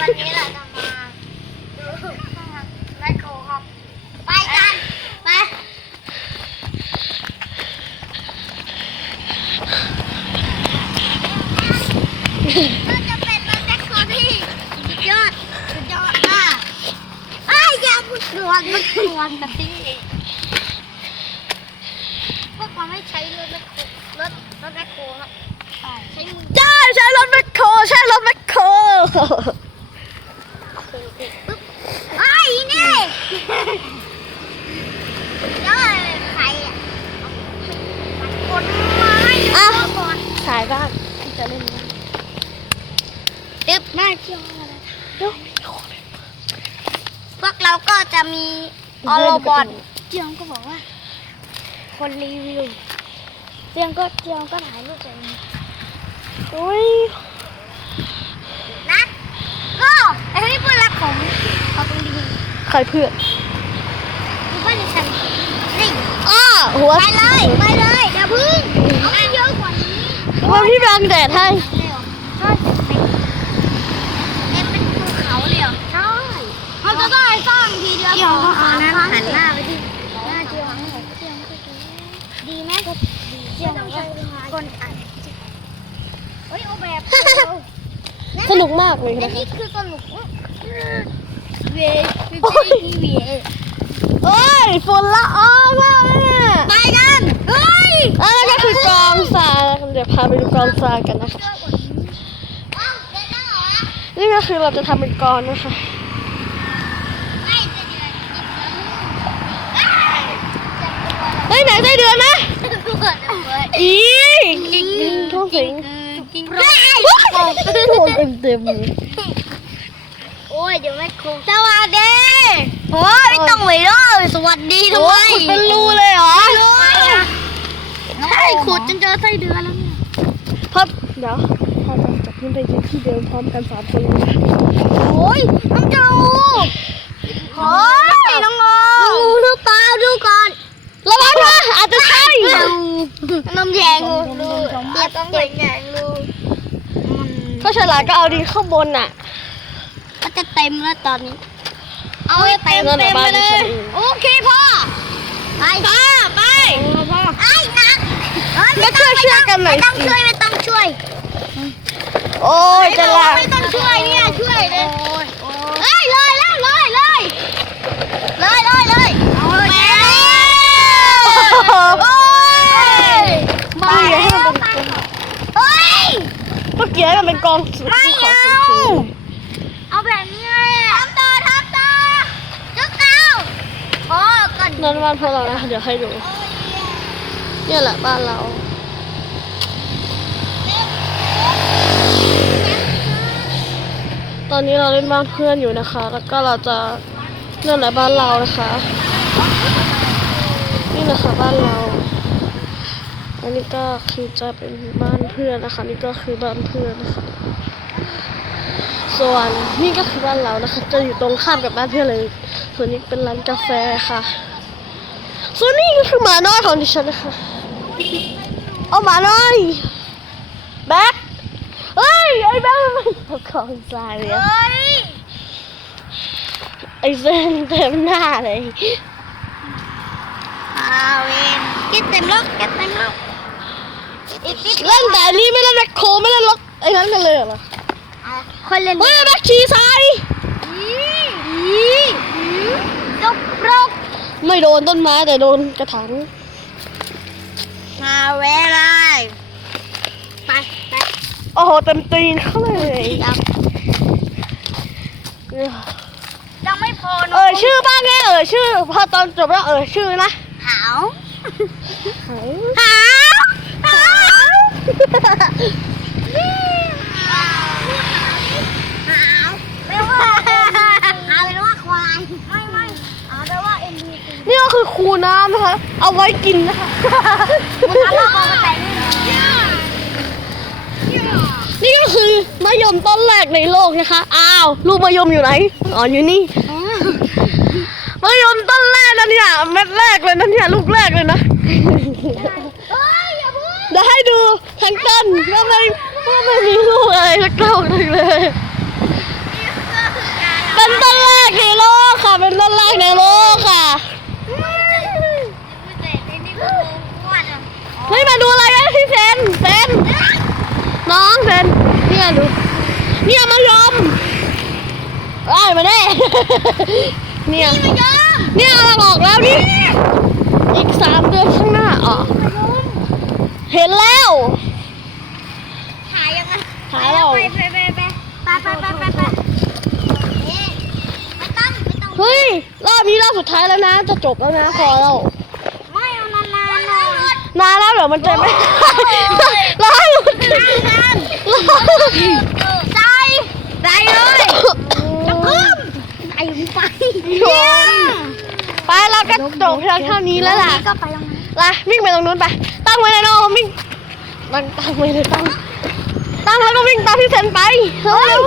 วันนี้เราจะมาดูแมคโครครับ ไปกัน ไปมันจะเป็นรถแมคโครที่สุดยอดสุดยอดมากไอ้ยอยาบุดรวนมันรวนนะพี่พวกเราไม่ใช้รถแมคโครรถรถแมคโครครับใช้มือ ใช่ใช่รถแมคโครใช่รถแมคโคร ปึ๊บไอ้นี่ยอดเลยใครอะกดไม้เยอะก่อน ถ่ายบ้างจะเล่นบ้างตึ๊บหน้าเที่ยวอะไรพวกเราก็จะมีออโรบอทเจียงก็บอกว่า คนรีวิวเจียงก็เจียงก็ถ่ายรูปเองอุ้ยนะก็ไอ้ที่เพื่อนรักของเขาตรงนี้ใครเพื่อนคือเพื่อนดิฉันนี่อ้าหัวไปเลยไปเลย ว่าพี่บังแดดให้เร็วใช่เต็มเป็นภูเขาเลยเหรอใช่เขาจะต้องให้สร้างทีเดียวเจียงก็เอานั้นสงหันหน้าไปดิหน้าเจียงเจียงก็ดีดีไหมเจียงต้องใช้คนอัดเฮ้ยเอาแบบสนุกมากเลยแต่นะนี่คือสนุกเวโอ้ยเอ้ยฝุ่นละอองมากเลยเนี่ยไปกันเฮ้ย อะแล้วก็คือกองทรายเดี๋ยวพาไปดูกองทรายกันนะคะ นี่ก็คือเราจะทำเป็นกองนะคะเฮ้ยไหนไส้เดือนนะตัวเดินอีท้องสิงกิ้งโดนเต็มเต็มๆเลยโอ้ยเดี๋ยวไม่คงสวัสดีโอ้ยไม่ต้องเลยเลยสวัสดีด้โอ้วยขุดเป็นรูเลยเหรอ ใช่ขุดจนเจ อไส้เดือนแล้วเนี่ยพับเดี๋ยวพาเราจะขึ้นไปที่เดิมพร้อมกันสามคนเลยนะโอ้ยน้องจูโอ้ยน้องงูน้องงูหรือเปล่าดูก่อนระวังนะอาจจะใช่น้ำแยงงูดูเรียบต้องแยงงูก็ฉลาดก็เอาดีข้างบนน่ะ ก็จะเต็มแล้วตอนนี้ เอาให้เต็มนั่นแหเต็ละมบ้านไปเลฉัยนเองโอเคพ่อ ไปพ่อไปไอ้นักเอ้ย ก็ ช่วยช่วยกันหน่อยไม่ต้องสิช่วยไม่ต้องช่วย โอ้ยจะลาไม่ต้องช่วยเนี่ยช่วยเลยเอ้ยเลยแล้วเลยเลยเลยเลยเลยเอาเลยโอ้ยไม่อยากให้มันเป็นเฮ้ยเมื่อกี้มันเป็นกองสุดไม่ภูเขาเอา สูงเอาแบบนี้เลยทำต่อทำต่อจุกเก้าโอ้ก่อน ๆนั่นบ้านพวกเรานะเดี๋ยวให้ดูเนี่ยแหละบ้านเรา อนนี้เราเล่นบ้านเพื่อนอยู่นะคะ แล้วก็เราจะนั่นแหละบ้านเรานะคะ นี่นะคะบ้านเรา อันนี้ก็คือจะเป็นบ้านเพื่อนนะคะ นี่ก็คือบ้านเพื่อนนะคะ ส่วนนี่ก็คือบ้านเรานะคะ จะอยู่ตรงข้ามกับบ้านเพื่อนเลย ส่วนนี้เป็นร้านกาแฟค่ะ ส่วนนี้ก็คือหมาน้อยของดิฉันนะคะ เอาหมาน้อย อ้แบ๊กมันตกของทรายเลยอะเฮ้ยไอ้เส้นเต็มหน้าเลยอาเวนกินเต็มแล้วกินเต็มแล้วอีกนิดเล่นแต่อันนี้ไม่เล่นแบ็คโคไม่เล่นล็อกไอ้นั้นกันเลยเหรอคนเล่นเฮ้ยแบ็คชีทรายจบรกไม่โดนต้นไม้แต่โดนกระถางมาเวลาไปไป โอ้โหเต็มตีนเขาเลยยังไม่พอเออชื่อบ้างไงเออชื่อ พอตอนจบแล้วเออชื่อนะหาวหายหาวหาวหาวไม่ว่าหาวเป็นว่าควายไม่ไม่หาวแต่ว่า M B C นี่ก็คือคูน้ำนะคะ เอาไว้กินนะคะมันทำให้ ก็คือมะยมต้นแรกในโลกนะคะ อ้าวลูกมะยมอยู่ไหน อ๋ออยู่นี่มะยมต้นแรกนะเนี่ยเม็ดแรกเลยนะเนี่ยลูกแรกเลยนะเฮ้ยอย่าพูดเดี๋ยวให้ดูทั้งต้นว่าไม่ว่าไม่มีลูกอะไรสักลูกหนึ่งเลยนต้นแรกในโลกค่ะ เป็นต้นแรกในโลกค่ะ เฮ้ยมาดูอะไรกันพี่เซนเซนน้องเซ นเนี่ยดูเนี่ยมายมไอ้ยมาแน่เนี่ยเนี่ยกำลังออกแล้วนี่อีกสามเดือนข้างหน้าอ๋อเห็นแล้วถ่ายยังไงถ่ายแล้วไปไปไปไปไปไปไปไปไปนี่ไม่ต้องไม่ต้องเฮ้ยรอบนี้รอบสุดท้ายแล้วนะ จะจบแล้วนะพอแล้ว ไม่เอานานๆหน่อย นานแล้วเดี๋ยวมันจะไม่รอให้หมดรอใจใจเลยจะเพิ่มใจไปไปแล้วก็จบเพียงเท่านี้แล้วล่ะก็ไปตรงนั้นล่ะวิ่งไปตรงนู้นไป ตั้งไว้เลยน้องวิ่งตั้งตั้งไว้เลยตั้งตั้งแล้วก็วิ่งตามพี่เซนไปเร็ว